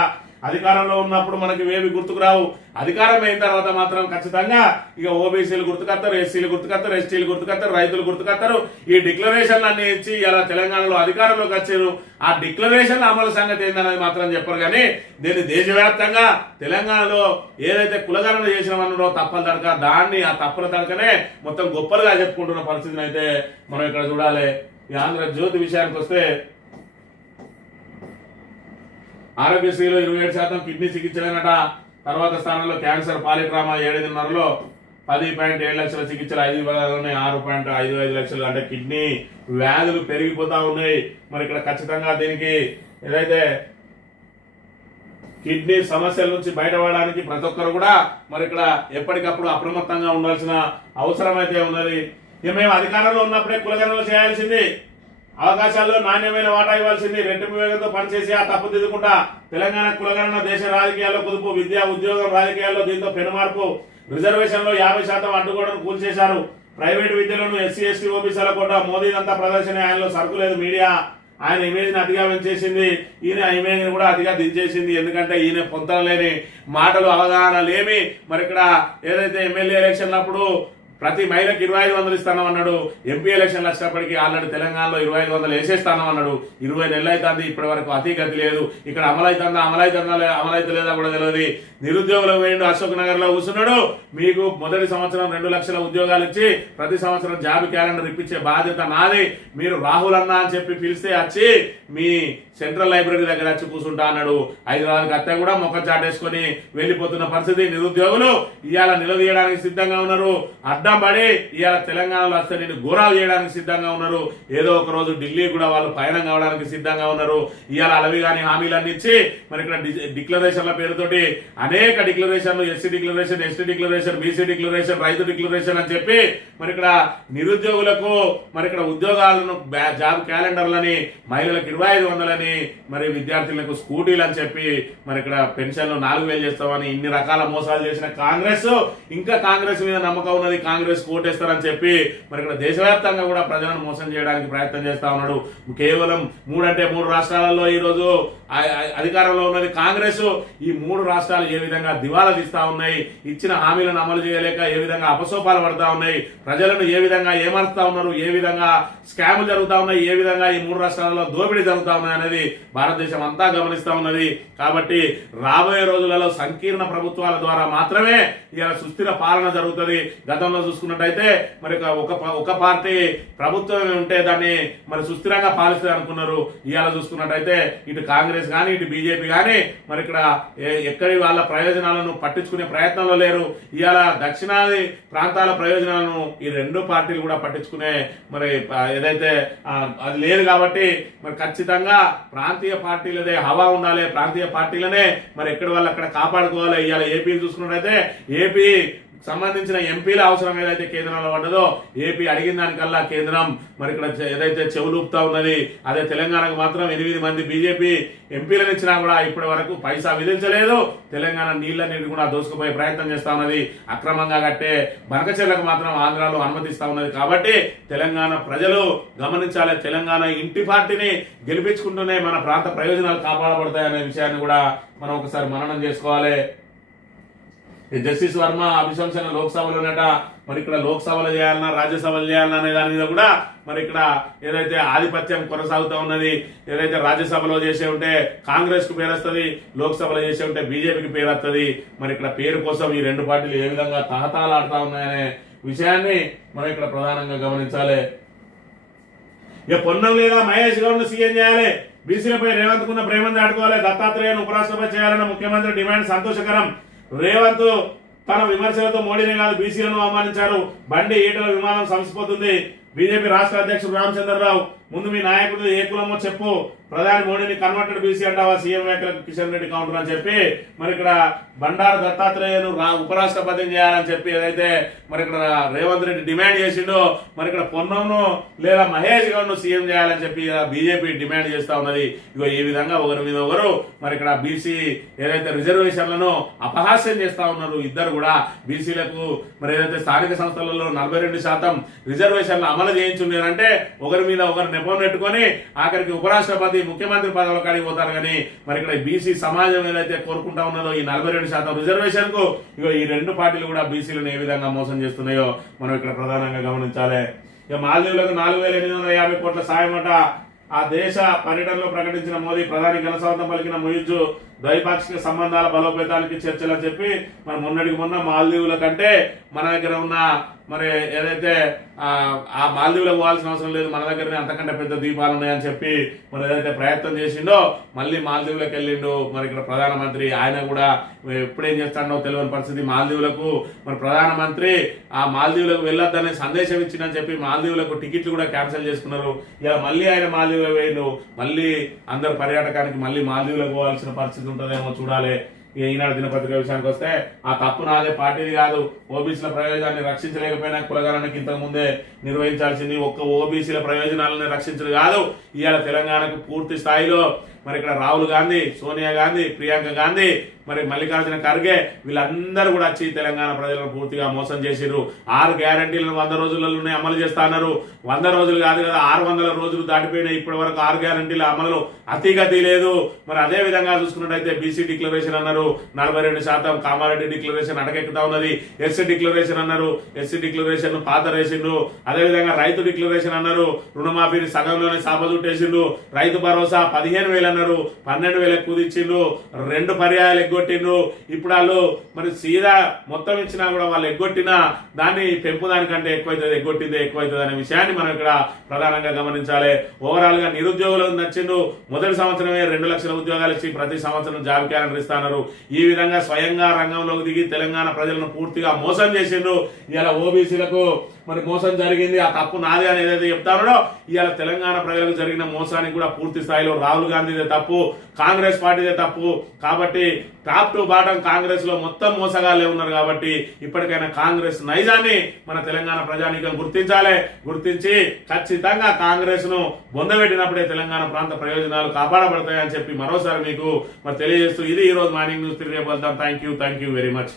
అధికారంలో ఉన్నప్పుడు మనకి ఏవి గుర్తుకు రావు, అధికారం అయిన తర్వాత మాత్రం ఖచ్చితంగా ఇక ఓబీసీలు గుర్తుకొస్తారు, ఎస్సీలు గుర్తుకొస్తారు, ఎస్టీలు గుర్తుకొస్తారు, రైతులు గుర్తుకొస్తారు. ఈ డిక్లరేషన్లు అన్ని ఇచ్చి ఇలా తెలంగాణలో అధికారంలోకి వచ్చారు. ఆ డిక్లరేషన్ అమలు సంగతి ఏందనేది మాత్రం చెప్పరు. కానీ దీన్ని దేశవ్యాప్తంగా తెలంగాణలో ఏదైతే కులగణన చేసినామన్నారో తప్పల తడక, దాన్ని ఆ తప్పుల తడకనే మొత్తం గొప్పలుగా చెప్పుకుంటున్న పరిస్థితిని అయితే మనం ఇక్కడ చూడాలి. ఈ ఆంధ్రజ్యోతి విషయానికి వస్తే ఆరోగ్యశ్రీలో 27% కిడ్నీ చికిత్సలేనట. తర్వాత స్థానంలో క్యాన్సర్ పాలిట్రామా 7.5లో 10.7 లక్షల చికిత్సలు, 6.55 లక్షలు. అంటే కిడ్నీ వ్యాధులు పెరిగిపోతా ఉన్నాయి. మరి ఇక్కడ ఖచ్చితంగా దీనికి ఏదైతే కిడ్నీ సమస్యల నుంచి బయటపడడానికి ప్రతి ఒక్కరు కూడా మరి ఇక్కడ ఎప్పటికప్పుడు అప్రమత్తంగా ఉండాల్సిన అవసరం అయితే ఉన్నది. ఇక మేము అధికారంలో ఉన్నప్పుడే కులగణనలు చేయాల్సింది, అవకాశాల్లో నాణ్యమైన వాటా ఇవ్వాల్సింది, రెట్టింపు వేగంతో పనిచేసి ఆ తప్పు దిద్దుకుంటా తెలంగాణ కులగణన దేశ రాజకీయాల్లో కుదుపు, విద్య ఉద్యోగం రాజకీయాల్లో దీంతో పెనుమార్పు. రిజర్వేషన్లో 50% అడ్డుకోవడం కూల్చేశారు. ప్రైవేటు విద్యలను ఎస్సీ ఎస్టీ ఓబీసీల కూడా మోదీదంతా ప్రదర్శన, ఆయనలో సరుకు లేదు. మీడియా ఆయన ఇమేజ్ ని అతిగా పెంచేసింది, ఈయన ఇమేజ్ ని కూడా అతిగా దించేసింది. ఎందుకంటే ఈయన పొంతలేని మాటలు, అవగాహన లేమి. మరి ఇక్కడ ఏదైతే ఎమ్మెల్యే ఎలక్షన్ అప్పుడు ప్రతి మహిళకి 2500 ఇస్తానన్నాడు. ఎంపీ ఎలక్షన్లు వచ్చినప్పటికీ ఆల్రెడీ తెలంగాణలో 2500 వేసేస్తానన్నాడు. 20 నెలలు అవుతుంది, ఇప్పటి వరకు అతిగతి లేదు. ఇక్కడ అమలైతే లేదా కూడా తెలియదు. నిరుద్యోగులు వేయండు అశోక్ నగర్ లో కూర్చున్నాడు. మీకు మొదటి సంవత్సరం 2 లక్షల ఉద్యోగాలు ఇచ్చి ప్రతి సంవత్సరం జాబ్ క్యాలెండర్ ఇప్పించే బాధ్యత నాది. మీరు రాహుల్ అన్న అని చెప్పి పిలిస్తే వచ్చి మీ సెంట్రల్ లైబ్రరీ దగ్గర వచ్చి కూర్చుంటా అన్నాడు. హైదరాబాద్కి అత్త కూడా మొక్క చాటేసుకొని వెళ్లిపోతున్న పరిస్థితి. నిరుద్యోగులు ఇవాళ నిలదీయడానికి సిద్ధంగా ఉన్నారు. అడ్డం పడి ఇవాళ తెలంగాణలో వస్తే నేను ఘోరాలు చేయడానికి సిద్ధంగా ఉన్నారు. ఏదో ఒక రోజు ఢిల్లీ కూడా వాళ్ళు పయనం కావడానికి సిద్ధంగా ఉన్నారు. ఇవాళ అలవి గాని హామీలన్నీ ఇచ్చి మరి ఇక్కడ డిక్లరేషన్ల పేరుతోటి అనేక డిక్లరేషన్లు, SC declaration, ST declaration, BC declaration, రైతు డిక్లరేషన్ అని చెప్పి మరి ఇక్కడ నిరుద్యోగులకు మరి ఇక్కడ ఉద్యోగాలను జాబ్ క్యాలెండర్లని, మహిళలకు 2500 మరి విద్యార్థులకు స్కూటీలు అని చెప్పి మరి ఇక్కడ పెన్షన్లు 4000 చేస్తామని ఇన్ని రకాల మోసాలు చేసిన కాంగ్రెస్ ఇంకా కాంగ్రెస్ మీద నమ్మకం ఉన్నది, కాంగ్రెస్ ఓటేస్తారని చెప్పి మరి ఇక్కడ దేశవ్యాప్తంగా కూడా ప్రజలను మోసం చేయడానికి ప్రయత్నం చేస్తా ఉన్నాడు. కేవలం 3 రాష్ట్రాలలో ఈ రోజు అధికారంలో ఉన్నది కాంగ్రెస్. ఈ 3 రాష్ట్రాలు ఏ విధంగా దివాలా తీస్తా ఉన్నాయి, ఇచ్చిన హామీలను అమలు చేయలేక ఏ విధంగా అపసోపాలు పడతా ఉన్నాయి, ప్రజలను ఏ విధంగా ఏమరుస్తా ఉన్నారు, ఏ విధంగా స్కాములు జరుగుతా ఉన్నాయి, ఏ విధంగా ఈ 3 రాష్ట్రాలలో దోపిడీ జరుగుతా ఉన్నాయి అనేది భారతదేశం అంతా గమనిస్తా ఉన్నది. కాబట్టి రాబోయే రోజులలో సంకీర్ణ ప్రభుత్వాల ద్వారా మాత్రమే ఇలా సుస్థిర పాలన జరుగుతుంది. గతంలో చూసుకున్నట్టయితే మరి ఒక పార్టీ ప్రభుత్వం ఉంటే దాన్ని మరి సుస్థిరంగా పాలిస్తుంది అనుకున్నారు. ఇవాళ చూసుకున్నట్టయితే ఇటు కాంగ్రెస్ కానీ ఇటు బీజేపీ కానీ మరి ఇక్కడ ఎక్కడి వాళ్ళ ప్రయోజనాలను పట్టించుకునే ప్రయత్నంలో లేరు. ఇవాళ దక్షిణాది ప్రాంతాల ప్రయోజనాలను ఈ 2 పార్టీలు కూడా పట్టించుకునే మరి ఏదైతే అది లేదు. కాబట్టి మరి ఖచ్చితంగా ప్రాంతీయ పార్టీలదే హవా ఉండాలి, ప్రాంతీయ పార్టీలనే మరి ఎక్కడి వాళ్ళు అక్కడ కాపాడుకోవాలి. ఇవాళ ఏపీ చూసుకున్నట్టయితే ఏపీ సంబంధించిన ఎంపీల అవసరం ఏదైతే కేంద్రంలో పడ్డదో ఏపీ అడిగిన దానికల్లా కేంద్రం మరి ఇక్కడ ఏదైతే చెవులూపుతా ఉన్నది, అదే తెలంగాణకు మాత్రం 8 మంది బీజేపీ ఎంపీలను ఇచ్చినా కూడా ఇప్పటి వరకు పైసా విధించలేదు. తెలంగాణ నీళ్ళని కూడా దోసుకుపోయే ప్రయత్నం చేస్తా ఉన్నది. అక్రమంగా కట్టే బనకచెర్లకు మాత్రం ఆంధ్రాలో అనుమతిస్తా ఉన్నది. కాబట్టి తెలంగాణ ప్రజలు గమనించాలి, తెలంగాణ ఇంటి పార్టీని గెలిపించుకుంటూనే మన ప్రాంత ప్రయోజనాలు కాపాడబడతాయనే విషయాన్ని కూడా మనం ఒకసారి మననం చేసుకోవాలి. ఈ జస్టిస్ వర్మ అభిశంసన లోక్సభలోనట, మరి ఇక్కడ లోక్సభలో చేయాలన్నా రాజ్యసభలో చేయాలన్నా అనే దాని మీద కూడా మరి ఇక్కడ ఏదైతే ఆధిపత్యం కొనసాగుతూ ఉన్నది, ఏదైతే రాజ్యసభలో చేసే ఉంటే కాంగ్రెస్ కు పేరు వస్తుంది, లోక్సభలో చేసే ఉంటే బీజేపీకి పేరు వస్తుంది. మరి ఇక్కడ పేరు కోసం ఈ రెండు పార్టీలు ఏ విధంగా తహతాలాడుతా ఉన్నాయనే విషయాన్ని మనం ఇక్కడ ప్రధానంగా గమనించాలి. ఇక పొన్నం లేదా మహేష్ గౌడ్ ను సీఎం చేయాలి, బీసీలపై రేవంత్ కున్న ప్రేమను దాటుకోవాలి, దత్తాత్రేయను ఉపరాష్ట్రపతి చేయాలన్న ముఖ్యమంత్రి డిమాండ్ సంతోషకరం. రేవంత్ తన విమర్శలతో మోడీనే కాదు బీసీలను అవమానించారు, బండి ఈటల విమానం సంసిపోతుంది. బీజేపీ రాష్ట్ర అధ్యక్షుడు రామచంద్రరావు, ముందు మీ నాయకుడు ఏ కులమో చెప్పు, ప్రధాని మోడీని కన్వర్టెడ్ బీసీ అంటావా, సీఎం వ్యాఖ్యలకు కిషన్ రెడ్డి కౌంటర్ అని చెప్పి మరి ఇక్కడ బండారు దత్తాత్రేయను ఉపరాష్ట్రపతిని చేయాలని చెప్పి ఏదైతే మరి ఇక్కడ రేవంత్ రెడ్డి డిమాండ్ చేసిండో, మరి ఇక్కడ పొన్నంను లేదా మహేష్ గౌడ్ ను సీఎం చేయాలని చెప్పి బీజేపీ డిమాండ్ చేస్తా ఉన్నది. ఇగో ఈ విధంగా ఒకరి మీద ఒకరు మరి ఇక్కడ బీసీ ఏదైతే రిజర్వేషన్లను అపహాస్యం చేస్తా ఉన్నారు. ఇద్దరు కూడా బీసీలకు మరి ఏదైతే స్థానిక సంస్థలలో 42% రిజర్వేషన్లు అమలు చేయించుండారంటే ఒకరి మీద ఒకరు నెపం నెట్టుకొని ఆఖరికి ఉపరాష్ట్రపతి ముఖ్యమంత్రి పదవుల కాడికి పోతారు. కానీ మరి ఇక్కడ బీసీ సమాజం ఏదైతే కోరుకుంటా ఉన్నదో ఈ 42% రిజర్వేషన్ కు ఇగో ఈ రెండు పార్టీలు కూడా బీసీలను ఏ విధంగా మోసం చేస్తున్నాయో మనం ఇక్కడ ప్రధానంగా గమనించాలి. ఇక మాల్దీవులకు 4,850 కోట్ల సాయం అట. ఆ దేశ పర్యటనలో ప్రకటించిన మోదీ, ప్రధాని ఘనస్వాగతం పలికిన ముయిజ్, ద్వైపాక్షిక సంబంధాల బలోపేతానికి చర్చలని చెప్పి మన మొన్నటికి మొన్న మాల్దీవుల కంటే మన దగ్గర ఉన్న మరి ఏదైతే ఆ మాల్దీవులకు పోవాల్సిన అవసరం లేదు, మన దగ్గరనే అంతకంటే పెద్ద ద్వీపాలు ఉన్నాయని చెప్పి మరి ఏదైతే ప్రయత్నం చేసిండో మళ్ళీ మాల్దీవులకు వెళ్ళిండు. మరి ఇక్కడ ప్రధానమంత్రి ఆయన కూడా ఎప్పుడేం చేస్తాడో తెలియని పరిస్థితి. మాల్దీవులకు మరి ప్రధానమంత్రి ఆ మాల్దీవులకు వెళ్ళొద్దనే సందేశం ఇచ్చిందని చెప్పి మాల్దీవులకు టికెట్లు కూడా క్యాన్సిల్ చేసుకున్నారు. ఇలా మళ్ళీ ఆయన మాల్దీవులకు వేయండు, మళ్ళీ అందరు పర్యాటకానికి మళ్ళీ మాల్దీవులకు పోవాల్సిన పరిస్థితి ఉంటుందేమో చూడాలి. ఈనాడు దినపత్రిక విషయానికి వస్తే ఆ తప్పు నాదే, పార్టీది కాదు. ఓబీసీల ప్రయోజనాన్ని రక్షించలేకపోయినా కులగణనకి ఇంతకు ముందే నిర్వహించాల్సింది. ఒక్క ఓబీసీల ప్రయోజనాలను రక్షించడం కాదు, ఇవాళ తెలంగాణకు పూర్తి స్థాయిలో మరి ఇక్కడ రాహుల్ గాంధీ, సోనియా గాంధీ, ప్రియాంక గాంధీ, మరి మల్లికార్జున ఖర్గే వీళ్ళందరూ కూడా వచ్చి తెలంగాణ ప్రజలను పూర్తిగా మోసం చేసిర్రు. 6 గ్యారంటీలను 100 రోజులలోనే అమలు చేస్తా అన్నారు. 100 రోజులు కాదు కదా, 600 రోజులు దాటిపోయినాయి. ఇప్పటి వరకు 6 గ్యారంటీల అమలు అతిగతి లేదు. మరి అదే విధంగా చూసుకున్నట్టయితే బీసీ డిక్లరేషన్ అన్నారు 42%, కామారెడ్డి డిక్లరేషన్ అటకెక్కుతా ఉన్నది. ఎస్సీ డిక్లరేషన్ అన్నారు, ఎస్సీ డిక్లరేషన్ పాత రేసిండ్రు. అదేవిధంగా రైతు డిక్లరేషన్ అన్నారు, రుణమాఫీని సగంలోనే సాపజుట్టేసిండ్రు. రైతు భరోసా 15,000 అన్నారు, 12,000 కుదిచ్చిండ్రు. 2 పర్యాయాలు ఎగ్గొట్టిండ్రు. ఇప్పుడు వాళ్ళు మరి సీదా మొత్తం ఇచ్చినా కూడా వాళ్ళు ఎగ్గొట్టిన దాన్ని పెంపు దానికంటే ఎక్కువైతుంది, ఎగ్గొట్టిందే ఎక్కువైతుంది అనే విషయాన్ని మనం ఇక్కడ ప్రధానంగా గమనించాలి. ఓవరాల్ గా నిరుద్యోగులకు నచ్చిండ్రు. మొదటి సంవత్సరమే 2 లక్షల ఉద్యోగాలు ఇచ్చి ప్రతి సంవత్సరం జాబ్ క్యాలెండర్ ఇస్తున్నారు. ఈ విధంగా స్వయంగా రంగంలోకి దిగి తెలంగాణ ప్రజలను పూర్తిగా మోసం చేసిండ్రు. ఇలా ఓబీసీలకు మరి మోసం జరిగింది, ఆ తప్పు నాది అని ఏదైతే చెప్తారో ఇవాళ తెలంగాణ ప్రజలకు జరిగిన మోసానికి కూడా పూర్తి స్థాయిలో రాహుల్ గాంధీదే తప్పు, కాంగ్రెస్ పార్టీదే తప్పు. కాబట్టి టాప్ టు బాటం కాంగ్రెస్ లో మొత్తం మోసగాళ్లే ఉన్నారు. కాబట్టి ఇప్పటికైనా కాంగ్రెస్ నైజాన్ని మన తెలంగాణ ప్రజానీకం గుర్తించాలి. గుర్తించి ఖచ్చితంగా కాంగ్రెస్ ను బొందబెట్టినప్పుడే తెలంగాణ ప్రాంత ప్రయోజనాలు కాపాడబడతాయని చెప్పి మరోసారి మీకు మరి తెలియజేస్తూ ఇది ఈ రోజు మార్నింగ్ న్యూస్. తిరిగి వెళ్తాం. Thank you very much.